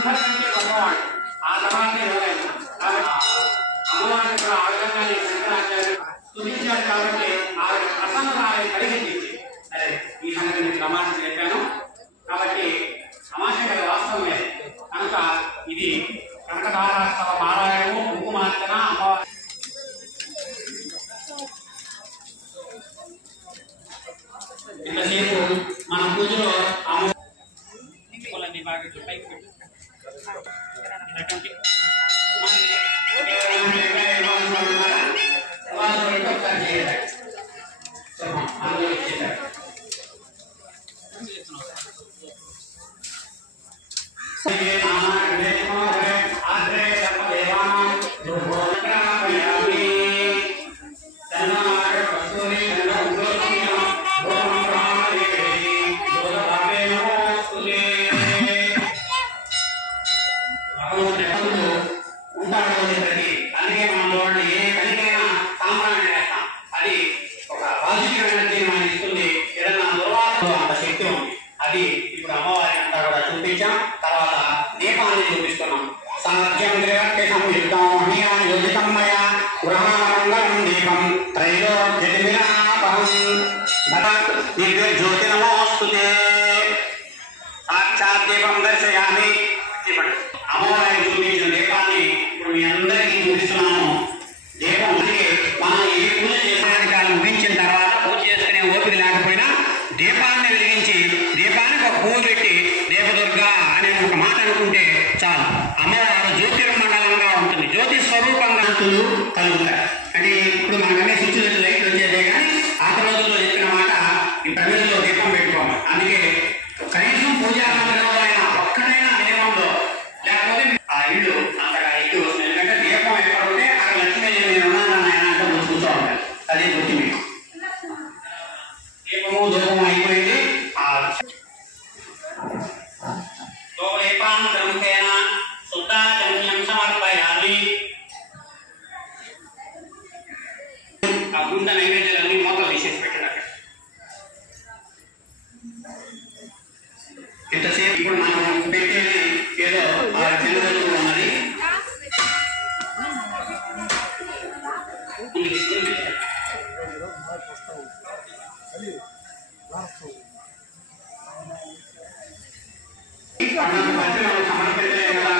అందరికంటే గొప్పవాడు. ఆ తర్వాత ఎవరైనా అమ్మవారిని కూడా ఆ విధంగానే శంకరాచార్యులు స్తుతించారు కాబట్టి ఆవిడ ప్రసన్నత ఆయన కలిగింది. సరే, ఈ సంగతి నేను తమాషా చెప్పాను కాబట్టి తమాషా గారి వాస్తవమే కనుక ఇది కనకదారాస్తవ పారాయణము కుంకుమార్చన అమ్మవారి ఇంతసేపు మన పూజలో అమ్మవారిని బాగా పైకి పెట్టి అది ఇప్పుడు అమ్మవారి అంతా కూడా చూపించాం. తర్వాత దీపాన్ని చూపిస్తున్నాం. సాధ్యం దీపం జ్యోతిర్నమోస్తుతే సాక్షాత్ దీపం దర్శయామి. అమ్మవారికి చూపించిన దీపాన్ని ఇప్పుడు మీ అందరికీ చూపిస్తున్నాను. దీపం మనం ఏ పూజ చేసిన ముగించిన తర్వాత పూజ చేసుకునే ఓపిక లేకపోయినా దీపాన్ని వెలిగించి దీపానికి ఒక పువ్వు పెట్టి దీపదుర్గ అనే ఒక మాట అనుకుంటే చాలు. అమ్మవారు జ్యోతిర్మండలంగా ఉంటుంది. జ్యోతి స్వరూపంగా కలుగుతారు. అంటే ఇప్పుడు మనకన్నీ స్విచ్ లైట్లు వచ్చేదే కానీ ఆ రోజుల్లో చెప్పిన మాట ఈ ప్రజల్లో దీపం పెట్టుకోవాలి. అందుకే కనీసం పూజా మందిరంలో అయినా ఒక్కడైనా నియమంలో లేకపోతే ఆ ఇల్లు అంతగా ఎక్కువ వస్తుంది. ఎందుకంటే దీపం ఎక్కడ ఉంటే అక్కడ లక్ష్మీ నేను ఉన్నాను ఆయన అంటే కూర్చో ఉంటారు. అదే గుర్తు మీకు. దీపము ధూపము అయిపోయింది. సమర్పయామి. ఆ గుండ నైవేద్యాలన్నీ మొదలు తీసేసి పెట్టారు. ఇంతసేపు ఇప్పుడు మనం పెట్టేది ఏదో ఆ చిన్నదలు ఉన్నది. సమర్పించలే కదా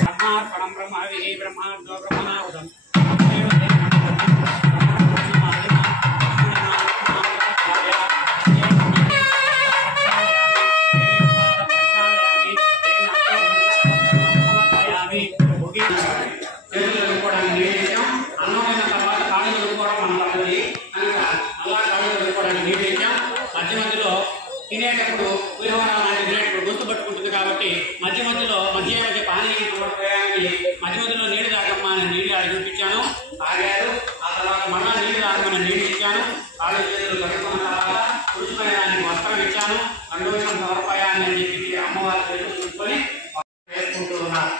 బ్రహ్మార్పణం బ్రహ్మవి బ్రహ్మార్దో బ్రహ్మనాహుతం అన్నమైన తర్వాత కాళ్ళు కలుపుకోవడం మన పద్ధతి కనుక అలా కాళ్ళు కలుపుకోవడానికి నీళ్ళు వేసాం. మధ్య మధ్యలో తినేటప్పుడు పులిహోర లాంటి తినేటప్పుడు గుర్తు పట్టుకుంటుంది కాబట్టి మధ్య మధ్యలో మధ్య పానీయం సమర్పయానికి మధ్య మధ్యలో నీళ్లు తాగమ్మా అని నీళ్లు అడిగిపించాను. తాగారు. ఆ తర్వాత మళ్ళా నీళ్లు తాగమని నీళ్లు ఇచ్చాను. కాళ్ళు చేతులు కట్టుకున్న తర్వాత పురుషుమయానికి వస్త్రం ఇచ్చాను. కండోషం సమర్పయాన్ని అని చెప్పి అమ్మవారి చేతులు చూసుకొని వేసుకుంటూ ఉన్నారు.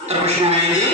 అంతర్పుష్పమైంది.